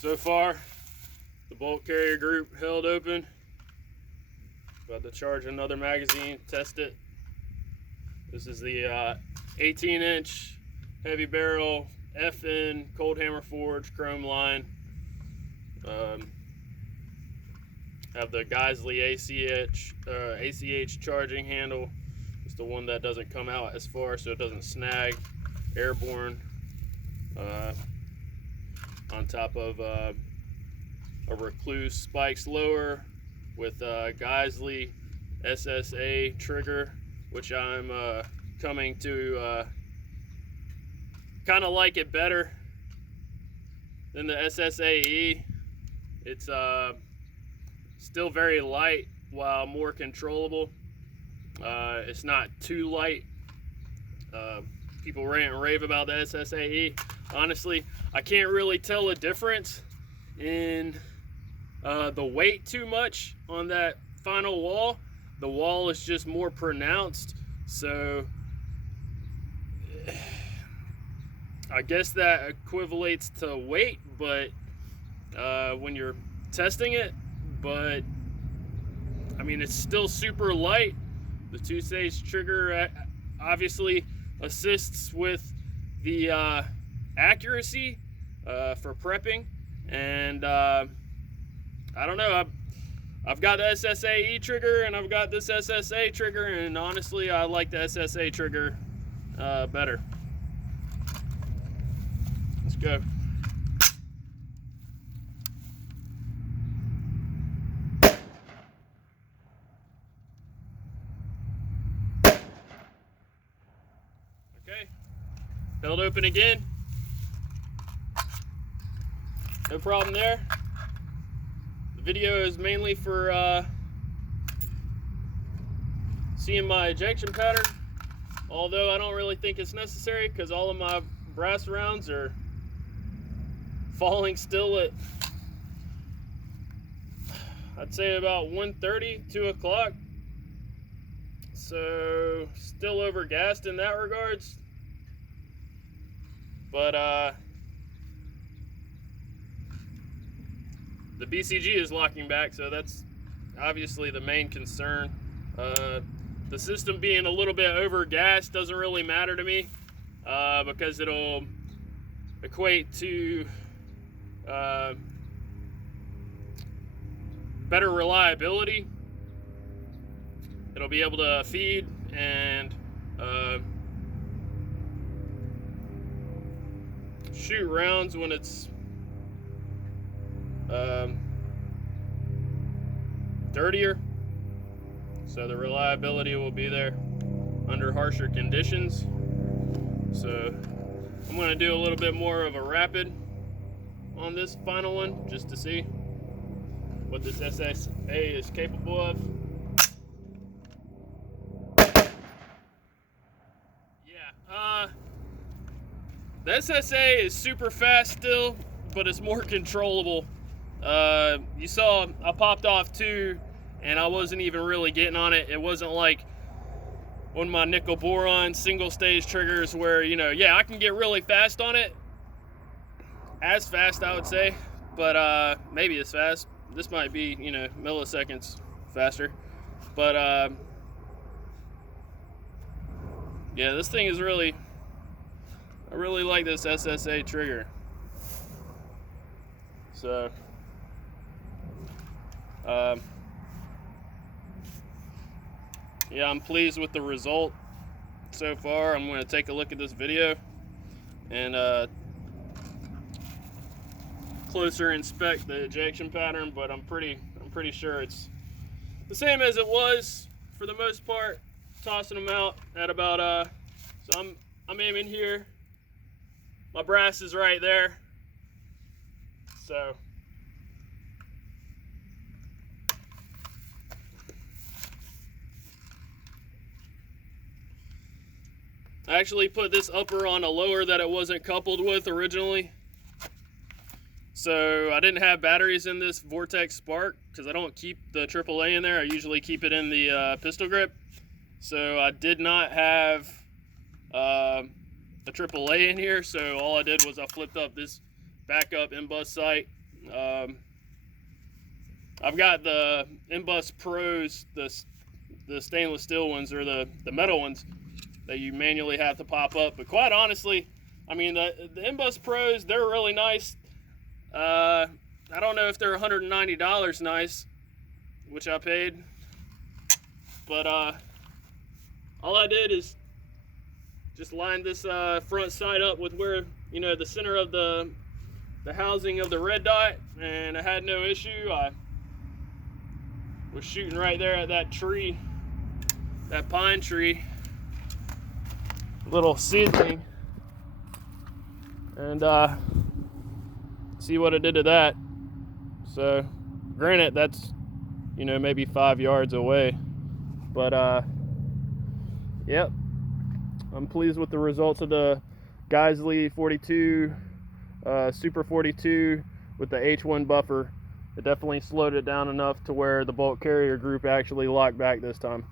So far, the bolt carrier group held open. About to charge another magazine, test it. This is the 18-inch heavy barrel FN cold hammer forged chrome line. Have the Geissele ACH charging handle. It's the one that doesn't come out as far, so it doesn't snag. Airborne. On top of a Recluse spikes lower with Geissele Ssa Trigger, which I'm coming to kind of like it better than the SSAE. It's still very light while more controllable. It's not too light. People rant and rave about the SSAE. Honestly, I can't really tell a difference in the weight too much on that final wall. The wall is just more pronounced, so I guess that equivalates to weight, but when you're testing it, but I mean, it's still super light. The two-stage trigger obviously assists with the accuracy for prepping, and I don't know, I've got the SSAE trigger and I've got this SSA trigger, and honestly I like the SSA trigger better. Let's go. Okay, held open again. No problem there. The video is mainly for seeing my ejection pattern, although I don't really think it's necessary because all of my brass rounds are falling still at, I'd say, about 1:30, 2 o'clock. So still overgassed in that regards. But the BCG is locking back, so that's obviously the main concern. The system being a little bit overgassed doesn't really matter to me because it'll equate to better reliability. It'll be able to feed and shoot rounds when it's dirtier, so the reliability will be there under harsher conditions. So I'm going to do a little bit more of a rapid on this final one just to see what this SSA is capable of. Yeah, the SSA is super fast still, but it's more controllable. You saw I popped off 2 and I wasn't even really getting on it. It wasn't like one of my nickel boron single stage triggers where, you know, yeah, I can get really fast on it. As fast, I would say, but maybe as fast. This might be, you know, milliseconds faster. But yeah, this thing is really, I really like this SSA trigger. So yeah, I'm pleased with the result so far. I'm going to take a look at this video and closer inspect the ejection pattern, but I'm pretty sure it's the same as it was for the most part. Tossing them out at about so I'm aiming here. My brass is right there. So I actually put this upper on a lower that it wasn't coupled with originally. So I didn't have batteries in this Vortex Spark because I don't keep the AAA in there. I usually keep it in the pistol grip. So I did not have a AAA in here. So all I did was I flipped up this backup in-bus sight I've got the Mbus Pros, the stainless steel ones, or the metal ones that you manually have to pop up. But quite honestly, I mean, the Mbus Pros, they're really nice. I don't know if they're $190 nice, which I paid. But all I did is just line this front side up with where, you know, the center of the housing of the red dot, and I had no issue. I was shooting right there at that tree, that pine tree, little seedling, and see what it did to that. So granted, that's, you know, maybe 5 yards away, but yep, I'm pleased with the results of the Geissele 42 Super 42 with the H1 buffer. It definitely slowed it down enough to where the bolt carrier group actually locked back this time.